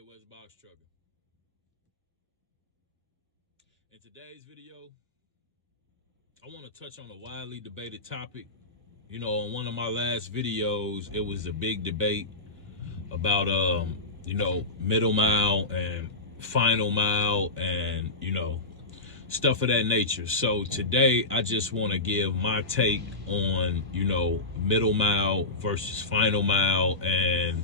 Midwest Box Trucker. In today's video, I want to touch on a widely debated topic. On one of my last videos, it was a big debate about, middle mile and final mile and, stuff of that nature. So today, I just want to give my take on, middle mile versus final mile and,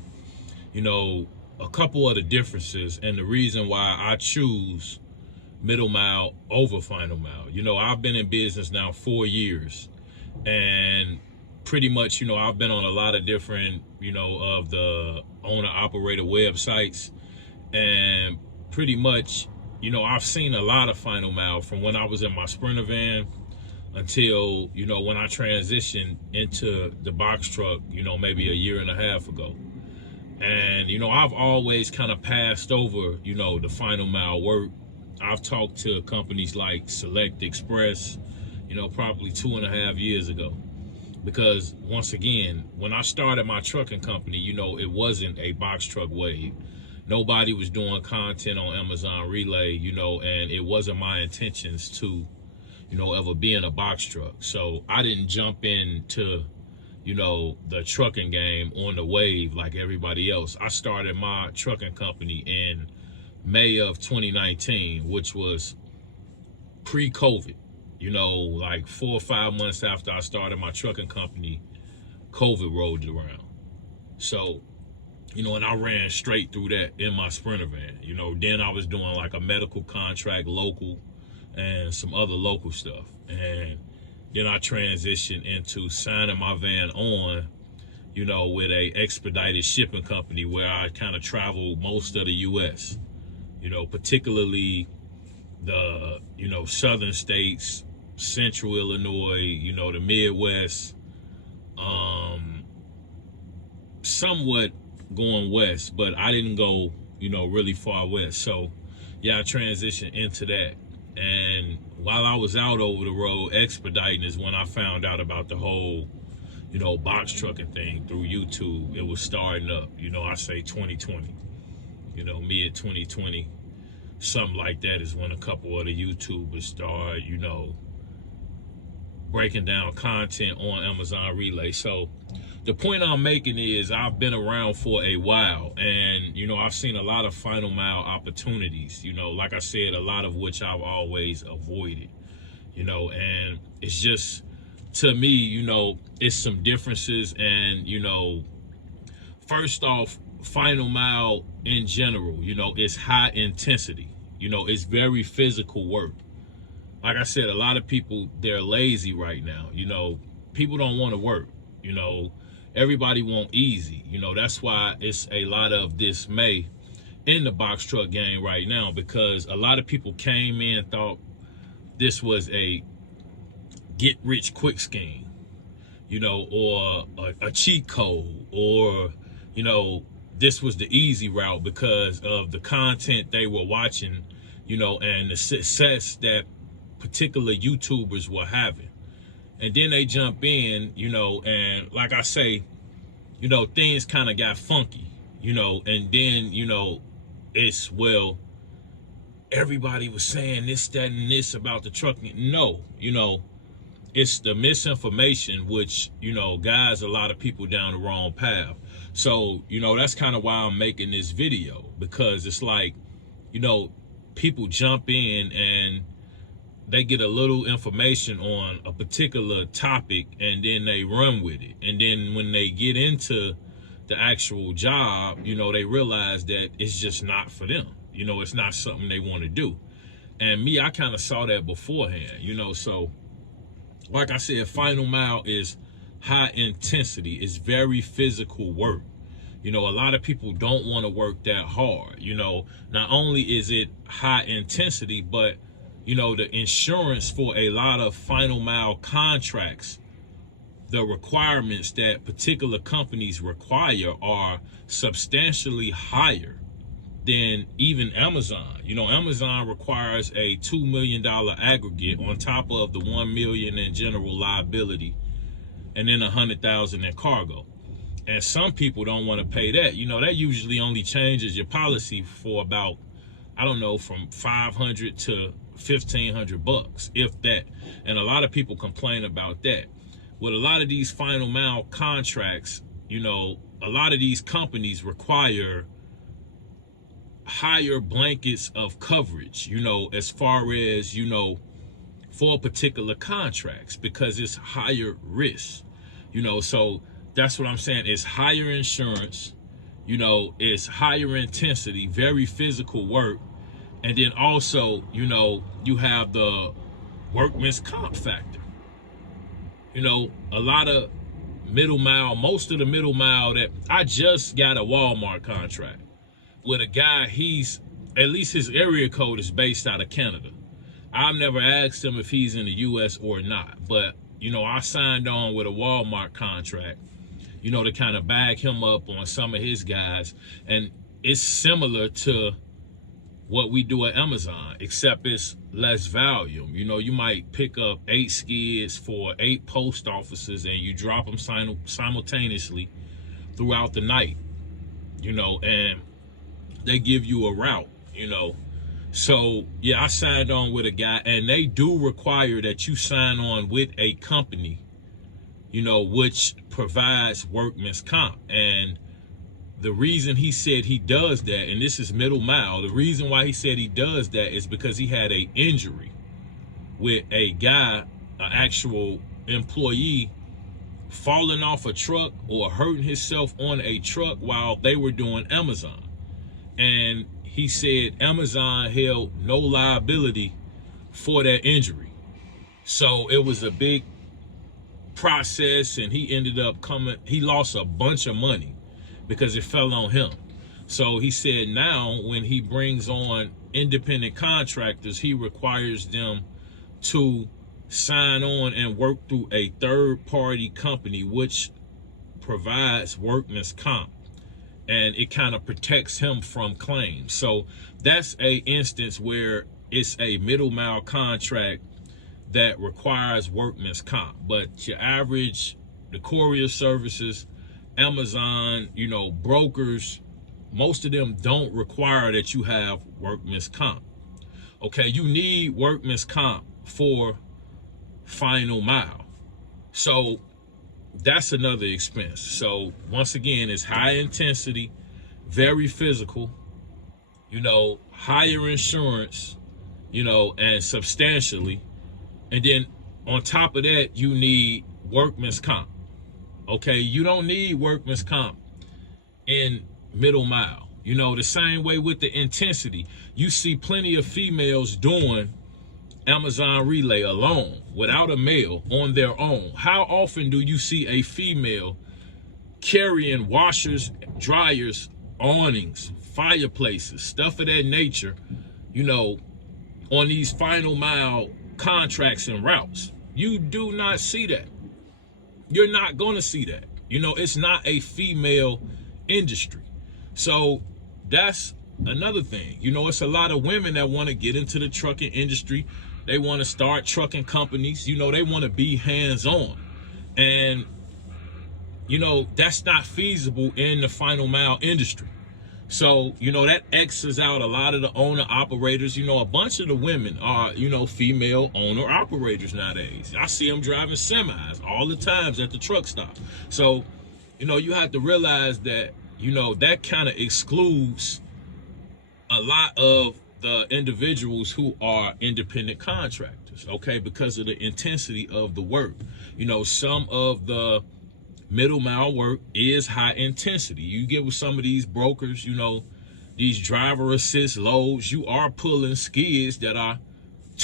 a couple of the differences and the reason why I choose middle mile over final mile. I've been in business now 4 years, and pretty much, I've been on a lot of different, of the owner operator websites, and pretty much, I've seen a lot of final mile from when I was in my Sprinter van until, when I transitioned into the box truck, maybe a year and a half ago. And, I've always kind of passed over, the final mile work. I've talked to companies like Select Express, probably 2.5 years ago. Because once again, when I started my trucking company, it wasn't a box truck wave. Nobody was doing content on Amazon Relay, and it wasn't my intentions to, ever be in a box truck. So I didn't jump into, the trucking game on the wave like everybody else. I started my trucking company in May of 2019, which was pre-COVID. Like 4 or 5 months after I started my trucking company, COVID rolled around. So, and I ran straight through that in my Sprinter van. Then I was doing like a medical contract local and some other local stuff. And then I transitioned into signing my van on, with a expedited shipping company where I kind of travel most of the U.S., particularly the, southern states, central Illinois, the Midwest, somewhat going west, but I didn't go, really far west. So yeah, I transitioned into that. And while I was out over the road expediting is when I found out about the whole, box trucking thing through YouTube. It was starting up, I say 2020, mid 2020, something like that is when a couple of the YouTubers started, breaking down content on Amazon Relay. So the point I'm making is I've been around for a while, and I've seen a lot of final mile opportunities, like I said, a lot of which I've always avoided, and it's just, to me, it's some differences. And first off, final mile in general, it's high intensity, it's very physical work. Like I said, a lot of people, they're lazy right now. People don't want to work. Everybody want easy. That's why it's a lot of dismay in the box truck game right now, because a lot of people came in and thought this was a get rich quick scheme, or a cheat code, or, this was the easy route because of the content they were watching, and the success that particular YouTubers were having. And then they jump in, and like I say, things kind of got funky, and then, it's, well, everybody was saying this, that, and this about the trucking. No, it's the misinformation, which, guides a lot of people down the wrong path. So, that's kind of why I'm making this video, because it's like, people jump in and they get a little information on a particular topic and then they run with it. And then when they get into the actual job, they realize that it's just not for them. It's not something they want to do. And me, I kind of saw that beforehand, so like I said, final mile is high intensity. It's very physical work. A lot of people don't want to work that hard. Not only is it high intensity, but the insurance for a lot of final mile contracts, the requirements that particular companies require are substantially higher than even Amazon. Amazon requires a $2 million aggregate on top of the $1 million in general liability, and then $100,000 in cargo. And some people don't want to pay that. You know, that usually only changes your policy for about, I don't know, from $500 to $1,500, if that. And a lot of people complain about that. With a lot of these final mile contracts, you know, a lot of these companies require higher blankets of coverage, you know, as far as, you know, for particular contracts, because it's higher risk, you know. So that's what I'm saying. It's higher insurance, you know, it's higher intensity, very physical work. And then also, you know, you have the workman's comp factor. You know, a lot of middle mile, most of the middle mile, that I just got a Walmart contract with a guy, he's, at least his area code is based out of Canada. I've never asked him if he's in the US or not, but, you know, I signed on with a Walmart contract, you know, to kind of bag him up on some of his guys. And it's similar to what we do at Amazon, except it's less volume. You know, you might pick up 8 skids for 8 post offices and you drop them simultaneously throughout the night, you know, and they give you a route, you know. So yeah, I signed on with a guy, and they do require that you sign on with a company, you know, which provides workman's comp. And the reason he said he does that, and this is middle mile, the reason why he said he does that is because he had an injury with a guy, an actual employee, falling off a truck or hurting himself on a truck while they were doing Amazon. And he said Amazon held no liability for that injury. So it was a big process, and he ended up he lost a bunch of money because it fell on him. So he said now when he brings on independent contractors, he requires them to sign on and work through a third-party company which provides workman's comp, and it kind of protects him from claims. So that's a instance where it's a middle mile contract that requires workman's comp. But your average, the courier services, Amazon, you know, brokers, most of them don't require that you have workman's comp. Okay, you need workman's comp for final mile. So that's another expense. So once again, it's high intensity, very physical, you know, higher insurance, you know, and substantially. And then on top of that, you need workman's comp. Okay, you don't need workman's comp in middle mile. You know, the same way with the intensity. You see plenty of females doing Amazon relay alone, without a male, on their own. How often do you see a female carrying washers, dryers, awnings, fireplaces, stuff of that nature, you know, on these final mile contracts and routes? You do not see that. You're not going to see that. You know, it's not a female industry. So that's another thing. You know, it's a lot of women that want to get into the trucking industry. They want to start trucking companies. You know, they want to be hands-on. And, you know, that's not feasible in the final mile industry. So, you know, that X's out a lot of the owner-operators. You know, a bunch of the women are, you know, female owner-operators nowadays. I see them driving semis all the times at the truck stop. So, you know, you have to realize that, you know, that kind of excludes a lot of the individuals who are independent contractors, okay, because of the intensity of the work. You know, some of the middle mile work is high intensity. You get with some of these brokers, you know, these driver assist loads, you are pulling skids that are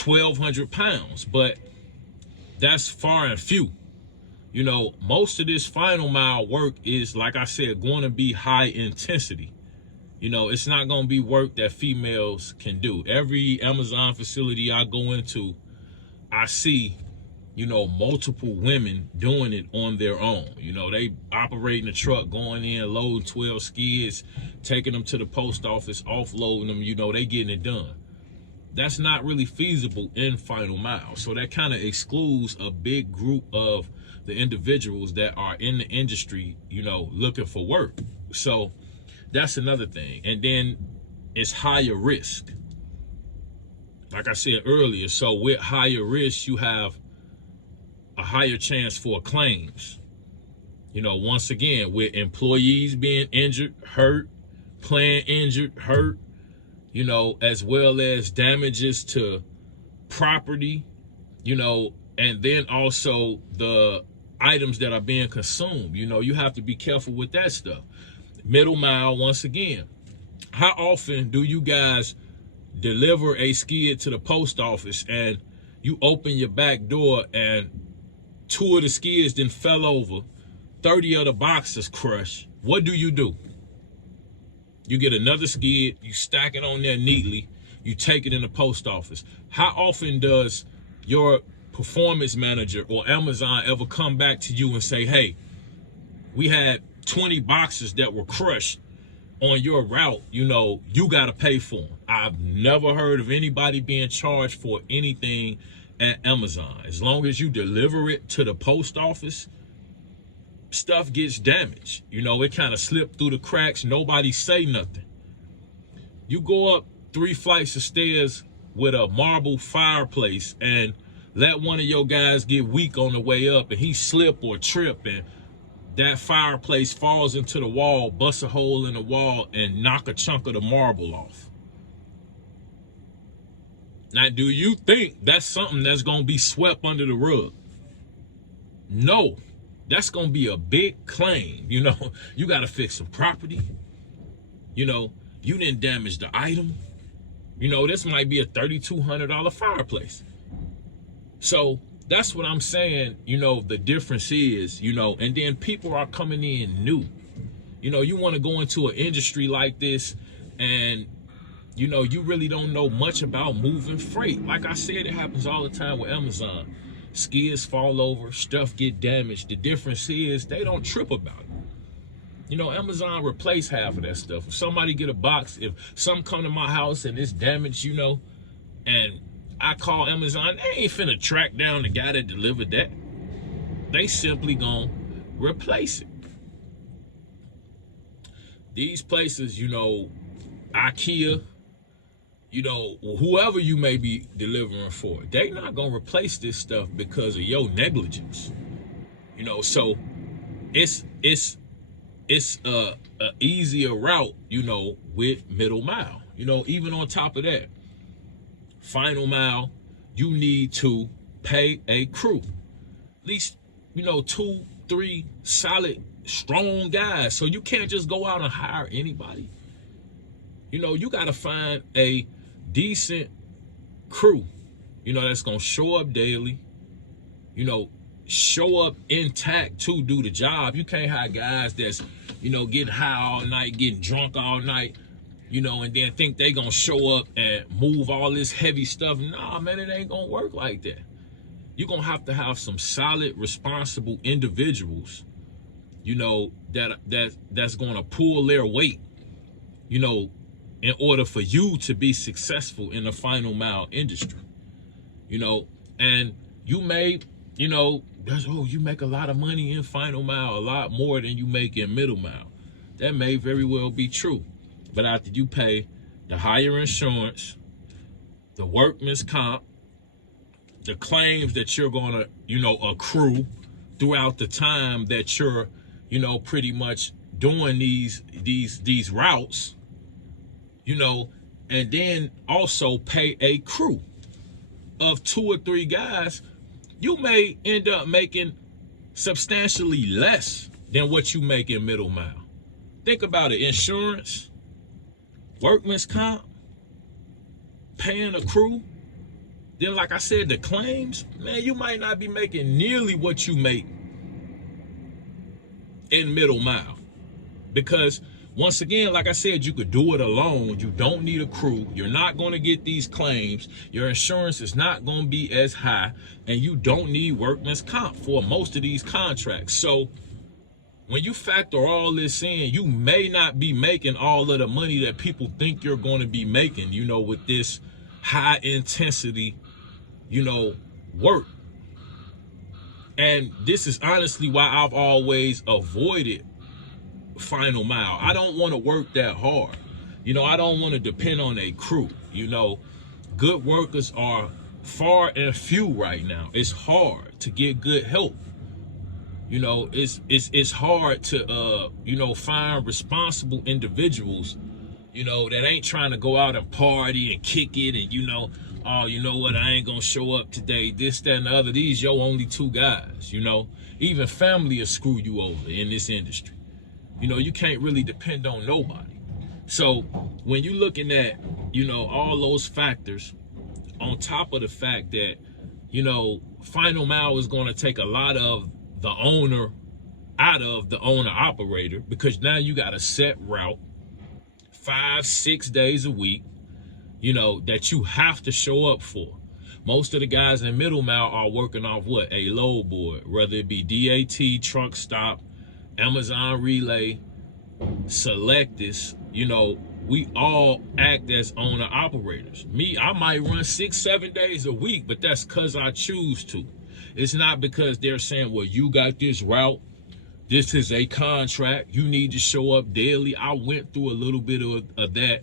1,200 pounds, but that's far and few. You know, most of this final mile work is, like I said, going to be high intensity. You know, it's not going to be work that females can do. Every Amazon facility I go into, I see, you know, multiple women doing it on their own. You know, they operating the truck, going in, loading 12 skids, taking them to the post office, offloading them, you know, they getting it done. That's not really feasible in final mile. So that kind of excludes a big group of the individuals that are in the industry, looking for work. So that's another thing. And then it's higher risk. Like I said earlier, so with higher risk, you have a higher chance for claims. Once again, with employees being injured, hurt, plant injured, hurt, as well as damages to property, and then also the items that are being consumed. You have to be careful with that stuff. Middle mile, once again, how often do you guys deliver a skid to the post office and you open your back door and 2 of the skids then fell over, 30 of the boxes crushed? What do? You get another skid, you stack it on there neatly, you take it in the post office. How often does your performance manager or Amazon ever come back to you and say, hey, we had 20 boxes that were crushed on your route, you got to pay for them? I've never heard of anybody being charged for anything at Amazon. As long as you deliver it to the post office, stuff gets damaged. It kind of slipped through the cracks. Nobody say nothing. You go up 3 flights of stairs with a marble fireplace and let one of your guys get weak on the way up and he slip or trip and that fireplace falls into the wall, busts a hole in the wall and knock a chunk of the marble off. Now, do you think that's something that's going to be swept under the rug? No. That's going to be a big claim. You got to fix some property. You didn't damage the item. This might be a $3,200 fireplace. So that's what I'm saying. The difference is, and then people are coming in new. You want to go into an industry like this and, you really don't know much about moving freight. Like I said, it happens all the time with Amazon. Skids fall over, stuff get damaged. The difference is they don't trip about it. Amazon replace half of that stuff. If somebody get a box, if some come to my house and it's damaged, and I call Amazon, they ain't finna track down the guy that delivered that. They simply gonna replace it. These places, IKEA, whoever you may be delivering for, they not gonna replace this stuff because of your negligence. So it's a easier route, with middle mile. Even on top of that, final mile, you need to pay a crew. At least, 2, 3 solid, strong guys. So you can't just go out and hire anybody. You gotta find a decent crew, that's gonna show up daily, show up intact to do the job. You can't hire guys that's, getting high all night, getting drunk all night, and then think they gonna show up and move all this heavy stuff. Nah, man, it ain't gonna work like that. You're gonna have some solid, responsible individuals, that's gonna pull their weight, in order for you to be successful in the final mile industry. And you may, you make a lot of money in final mile, a lot more than you make in middle mile. That may very well be true. But after you pay the higher insurance, the workman's comp, the claims that you're gonna, accrue throughout the time that you're, pretty much doing these routes, and then also pay a crew of 2 or 3 guys, you may end up making substantially less than what you make in middle mile. Think about it: insurance, workman's comp, paying a crew. Then, like I said, the claims, man, you might not be making nearly what you make in middle mile. Because once again, like I said, you could do it alone. You don't need a crew. You're not going to get these claims. Your insurance is not going to be as high, and you don't need workman's comp for most of these contracts. So when you factor all this in, you may not be making all of the money that people think you're going to be making, with this high intensity, work. And this is honestly why I've always avoided final mile. I don't want to work that hard. You know, I don't want to depend on a crew. You know, good workers are far and few right now. It's hard to get good help. You know, it's hard to you know, find responsible individuals, you know, that ain't trying to go out and party and kick it and, you know, oh, you know what, I ain't gonna show up today, this, that, and the other. These your only two guys, you know. Even family will screw you over in this industry. You know, you can't really depend on nobody. So when you're looking at, you know, all those factors, on top of the fact that, you know, final mile is going to take a lot of the owner out of the owner operator, because now you got a set route 5-6 days a week, you know, that you have to show up for. Most of the guys in middle mile are working off what? A load board, whether it be DAT, truck stop, Amazon relay, Selectus. You know, we all act as owner operators. Me, I might run 6-7 days a week, but that's because I choose to. It's not because they're saying, well, you got this route, this is a contract, you need to show up daily. I went through a little bit of that,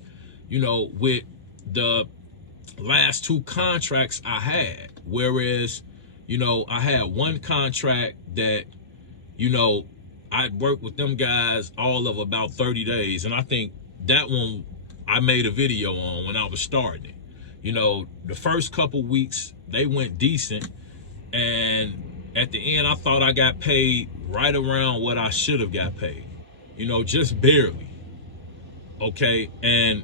you know, with the last 2 contracts I had. Whereas, you know, I had one contract that, you know, I worked with them guys all of about 30 days. And I think that one I made a video on when I was starting. You know, the first couple weeks, they went decent. And at the end, I thought I got paid right around what I should have got paid. You know, just barely. Okay, and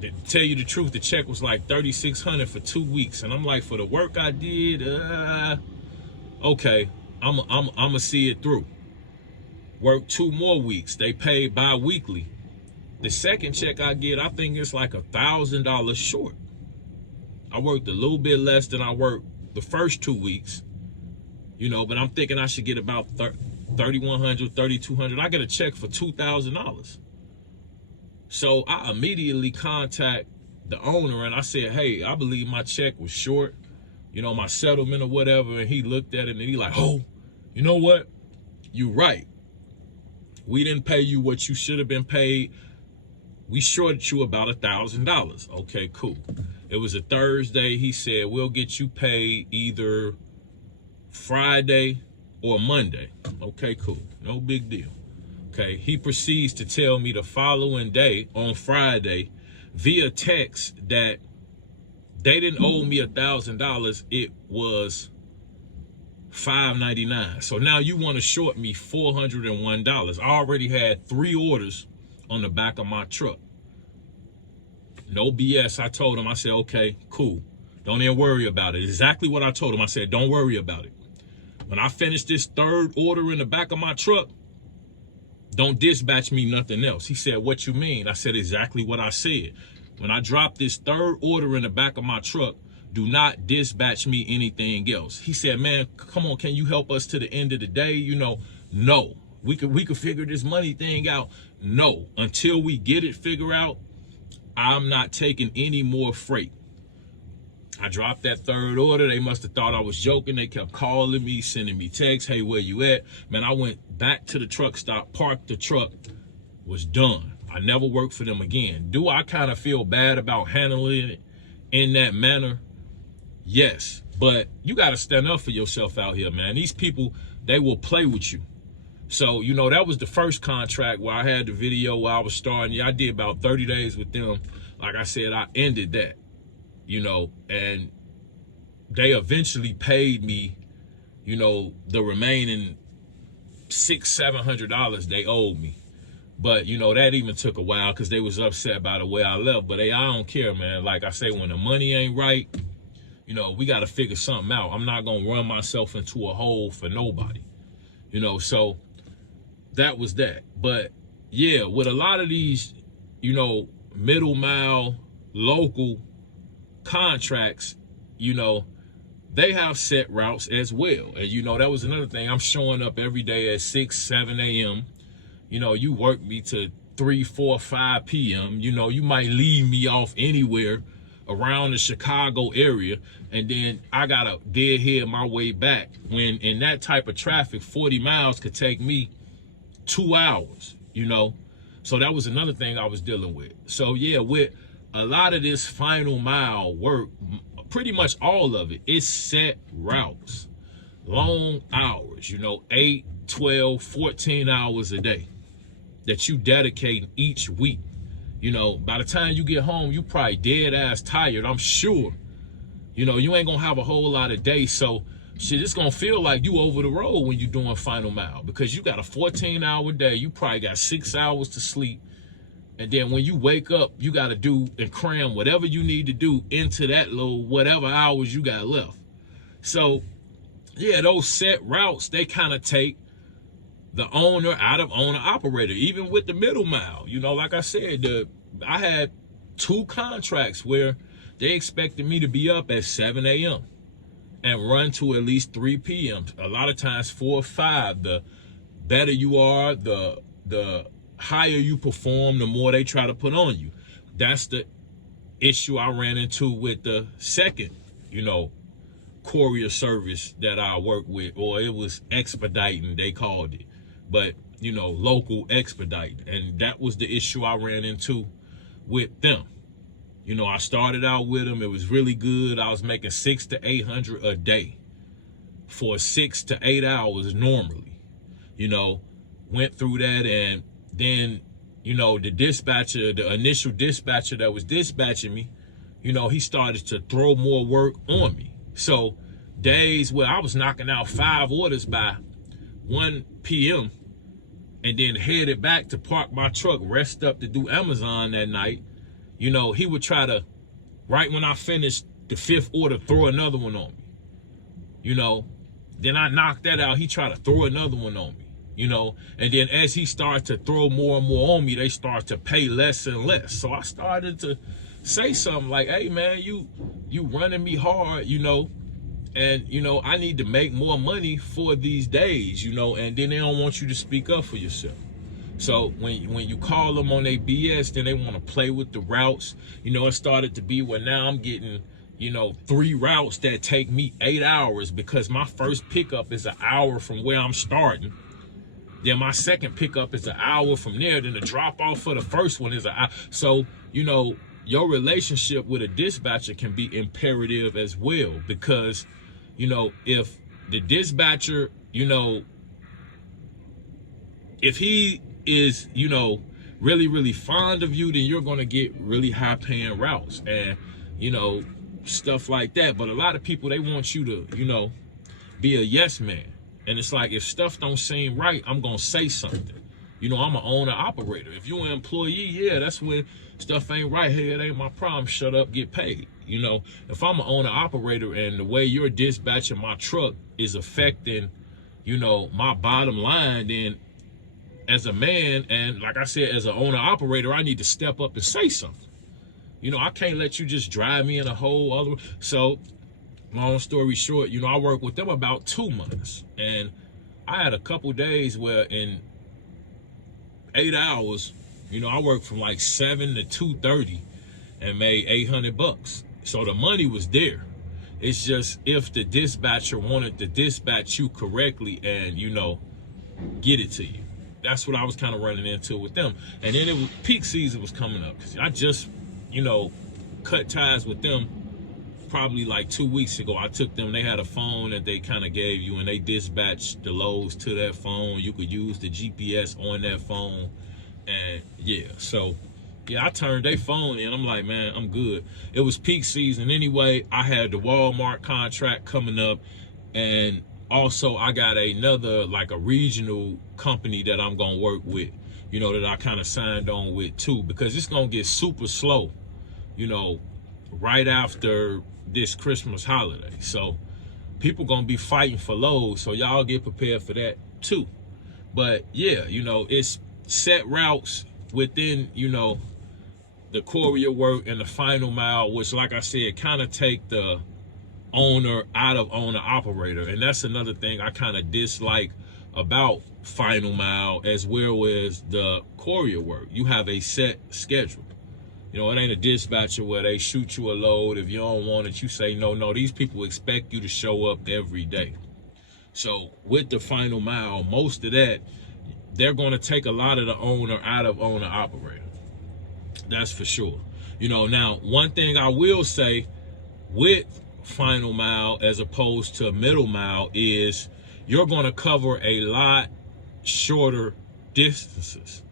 to tell you the truth, the check was like $3,600 for 2 weeks. And I'm like, for the work I did, okay, I'm gonna see it through. Work 2 more weeks. They paid bi-weekly. The second check I get, I think it's like $1,000 short. I worked a little bit less than I worked the first 2 weeks, you know, but I'm thinking I should get about $3,100, $3,200. I get a check for $2,000. So I immediately contact the owner and I said, hey, I believe my check was short, you know, my settlement or whatever. And he looked at it and he like, oh, you know what? You're right. We didn't pay you what you should have been paid. We shorted you about $1,000. Okay, cool. It was a Thursday. He said, we'll get you paid either Friday or Monday. Okay, cool. No big deal. Okay, he proceeds to tell me the following day, on Friday, via text, that they didn't owe me $1,000. It was $599. So now you want to short me $401. I already had 3 orders on the back of my truck. No BS. I told him, I said, okay, cool. Don't even worry about it. Exactly what I told him. I said, don't worry about it. When I finish this 3rd order in the back of my truck, don't dispatch me nothing else. He said, what you mean? I said exactly what I said. When I drop this 3rd order in the back of my truck, do not dispatch me anything else. He said, man, come on, can you help us to the end of the day? You know, no. We could figure this money thing out. No. Until we get it figured out, I'm not taking any more freight. I dropped that 3rd order. They must have thought I was joking. They kept calling me, sending me texts. Hey, where you at? Man, I went back to the truck stop, parked the truck, was done. I never worked for them again. Do I kind of feel bad about handling it in that manner? Yes, but you got to stand up for yourself out here, man. These people, they will play with you. So, you know, that was the first contract where I had the video where I was starting. Yeah, I did about 30 days with them. Like I said, I ended that, you know, and they eventually paid me, you know, the remaining $600-700 they owed me. But, you know, that even took a while because they was upset by the way I left. But, hey, I don't care, man. Like I say, when the money ain't right, you know, we got to figure something out. I'm not going to run myself into a hole for nobody, you know, so that was that. But yeah, with a lot of these, you know, middle mile local contracts, you know, they have set routes as well. And, you know, that was another thing. I'm showing up every day at 6-7 a.m. You know, you work me to 3, 4, 5 p.m. You know, you might leave me off anywhere around the Chicago area, and then I gotta deadhead my way back. When in that type of traffic, 40 miles could take me 2 hours, you know. So that was another thing I was dealing with. So yeah, with a lot of this final mile work, pretty much all of it, it's set routes, long hours, you know, 8, 12, 14 hours a day that you dedicate each week. You know, by the time you get home, you probably dead ass tired, I'm sure. You know, you ain't gonna have a whole lot of days, so shit, it's gonna feel like you over the road when you doing final mile, because you got a 14-hour day, you probably got 6 hours to sleep, and then when you wake up, you gotta do and cram whatever you need to do into that little whatever hours you got left. So yeah, those set routes, they kind of take the owner out of owner operator, even with the middle mile. You know, like I said, I had 2 contracts where they expected me to be up at 7 a.m. and run to at least 3 p.m. A lot of times 4 or 5. The better you are, the higher you perform, the more they try to put on you. That's the issue I ran into with the second, you know, courier service that I work with, or it was expediting, they called it. But, you know, local expedite. And that was the issue I ran into with them. You know, I started out with them. It was really good. I was making $600 to $800 a day for 6 to 8 hours normally. You know, went through that, and then, you know, the dispatcher, the initial dispatcher that was dispatching me, you know, he started to throw more work on me. So days where I was knocking out 5 orders by 1 p.m. and then headed back to park my truck, rest up to do Amazon that night, you know, he would try to, right when I finished the 5th order, throw another one on me. You know, then I knocked that out, he tried to throw another one on me, you know, and then as he started to throw more and more on me, they start to pay less and less. So I started to say something like, hey man, you running me hard, you know, and, you know, I need to make more money for these days, you know, and then they don't want you to speak up for yourself. So when you call them on their BS, then they want to play with the routes. You know, it started to be where now I'm getting, you know, 3 routes that take me 8 hours, because my first pickup is an hour from where I'm starting. Then my second pickup is an hour from there. Then the drop off for the first one is an hour. So, you know, your relationship with a dispatcher can be imperative as well, because, you know, if the dispatcher, you know, if he is, you know, really, really fond of you, then you're going to get really high paying routes and, you know, stuff like that. But a lot of people, they want you to, you know, be a yes man. And it's like, if stuff don't seem right, I'm going to say something. You know, I'm an owner operator. If you're an employee, yeah, that's when stuff ain't right. Hey, it ain't my problem. Shut up, get paid. You know, if I'm an owner operator and the way you're dispatching my truck is affecting, you know, my bottom line, then as a man, and like I said, as an owner operator, I need to step up and say something. You know, I can't let you just drive me in a whole other. So, long story short, you know, I worked with them about 2 months, and I had a couple days where in 8 hours, you know, I worked from like 7 to 2:30 and made $800. So the money was there. It's just if the dispatcher wanted to dispatch you correctly and, you know, get it to you. That's what I was kind of running into with them. And then it was peak season was coming up, because I just, you know, cut ties with them probably like 2 weeks ago. I took them, they had a phone that they kind of gave you, and they dispatched the loads to that phone. You could use the GPS on that phone. And yeah, so yeah, I turned their phone in. I'm like, man, I'm good. It was peak season anyway. I had the Walmart contract coming up, and also I got another, like a regional company that I'm gonna work with, you know, that I kind of signed on with too, because it's gonna get super slow, you know, right after this Christmas holiday. So people gonna be fighting for loads, so y'all get prepared for that too. But yeah, you know, it's set routes within, you know, the courier work and the final mile, which, like I said, kind of take the owner out of owner operator. And that's another thing I kind of dislike about final mile as well as the courier work. You have a set schedule. You know, it ain't a dispatcher where they shoot you a load. If you don't want it, you say no. No, these people expect you to show up every day. So with the final mile, most of that, they're going to take a lot of the owner out of owner operator. That's for sure. You know, now, one thing I will say with final mile as opposed to middle mile is you're going to cover a lot shorter distances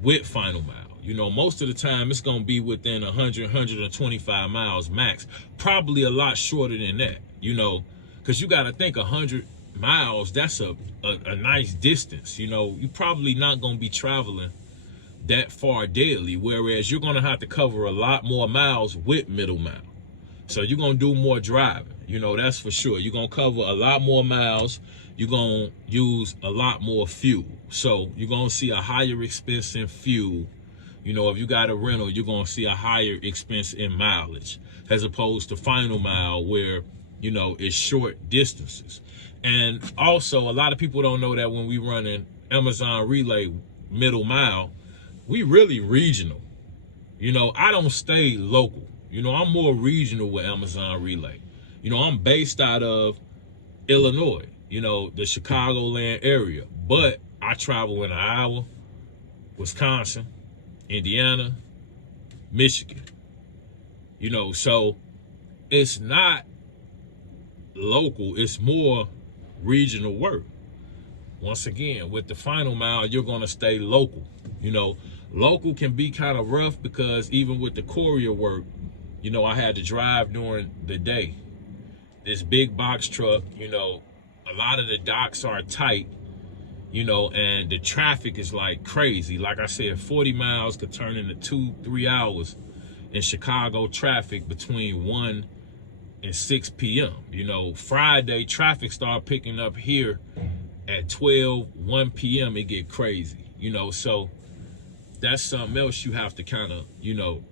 with final mile. You know, most of the time it's going to be within 100, 125 miles max, probably a lot shorter than that, you know, because you got to think 100 miles, that's a nice distance. You know, you're probably not going to be traveling that far daily, whereas you're going to have to cover a lot more miles with middle mile. So you're going to do more driving, you know, that's for sure. You're going to cover a lot more miles. You're going to use a lot more fuel. So you're going to see a higher expense in fuel. You know, if you got a rental, you're going to see a higher expense in mileage as opposed to final mile where, you know, it's short distances. And also, a lot of people don't know that when we run an Amazon Relay middle mile, we really regional. You know, I don't stay local. You know, I'm more regional with Amazon Relay. You know, I'm based out of Illinois, you know, the Chicagoland area. But I travel in Iowa, Wisconsin, Indiana, Michigan. You know, so it's not local, it's more regional work. Once again, with the final mile, you're going to stay local. You know, local can be kind of rough because even with the courier work, you know, I had to drive during the day. This big box truck, you know, a lot of the docks are tight, you know, and the traffic is like crazy. Like I said, 40 miles could turn into 2-3 hours in Chicago traffic between 1 and 6 p.m. You know, Friday traffic start picking up here at 1 p.m. It get crazy, you know, so that's something else you have to kind of, you know,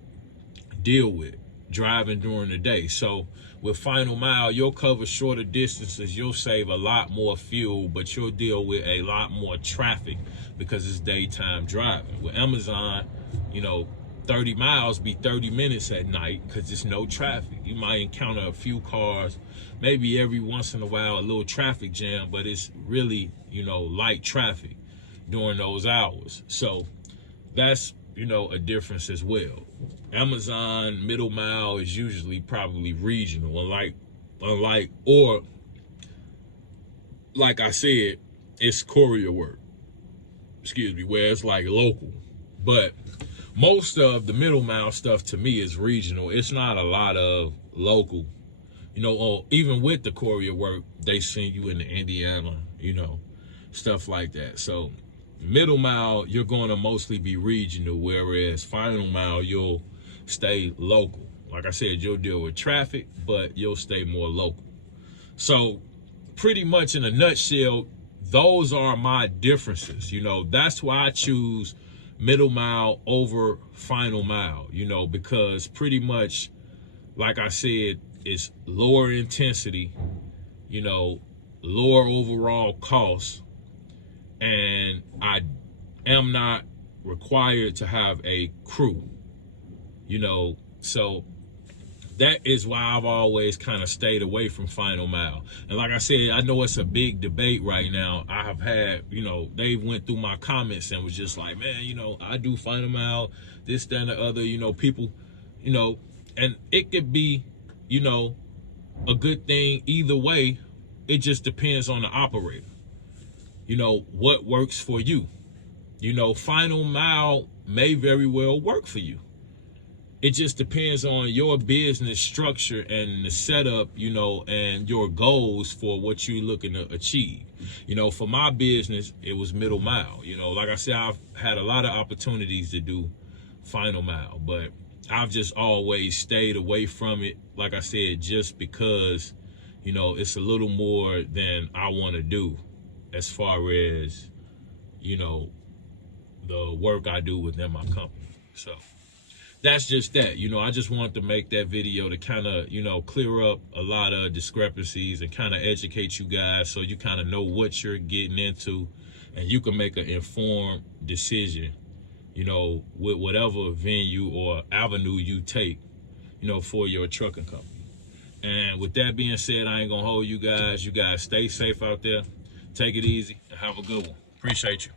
deal with driving during the day. So with final mile, you'll cover shorter distances, you'll save a lot more fuel, but you'll deal with a lot more traffic because it's daytime driving. With Amazon, you know, 30 miles be 30 minutes at night because there's no traffic. You might encounter a few cars, maybe every once in a while a little traffic jam, but it's really, you know, light traffic during those hours. So that's, you know, a difference as well. Amazon middle mile is usually probably regional, unlike or like I said, it's courier work, excuse me, where it's like local. But most of the middle mile stuff to me is regional. It's not a lot of local, you know, or even with the courier work, they send you into Indiana, you know, stuff like that. So middle mile, you're going to mostly be regional, whereas final mile, you'll stay local. Like I said, you'll deal with traffic, but you'll stay more local. So pretty much in a nutshell, those are my differences. You know, that's why I choose middle mile over final mile, you know, because pretty much, like I said, it's lower intensity, you know, lower overall cost, and I am not required to have a crew, you know, so that is why I've always kind of stayed away from final mile. And like I said, I know it's a big debate right now. I have had, you know, they went through my comments and was just like, man, you know, I do final mile, this, that, and the other, you know, people, you know, and it could be, you know, a good thing either way. It just depends on the operator, you know, what works for you. You know, final mile may very well work for you. It just depends on your business structure and the setup, you know, and your goals for what you're looking to achieve. You know, for my business, it was middle mile. You know, like I said, I've had a lot of opportunities to do final mile, but I've just always stayed away from it. Like I said, just because, you know, it's a little more than I want to do as far as, you know, the work I do within my company. So that's just that. You know, I just wanted to make that video to kind of, you know, clear up a lot of discrepancies and kind of educate you guys so you kind of know what you're getting into and you can make an informed decision, you know, with whatever venue or avenue you take, you know, for your trucking company. And with that being said, I ain't gonna hold you guys. You guys stay safe out there. Take it easy and have a good one. Appreciate you.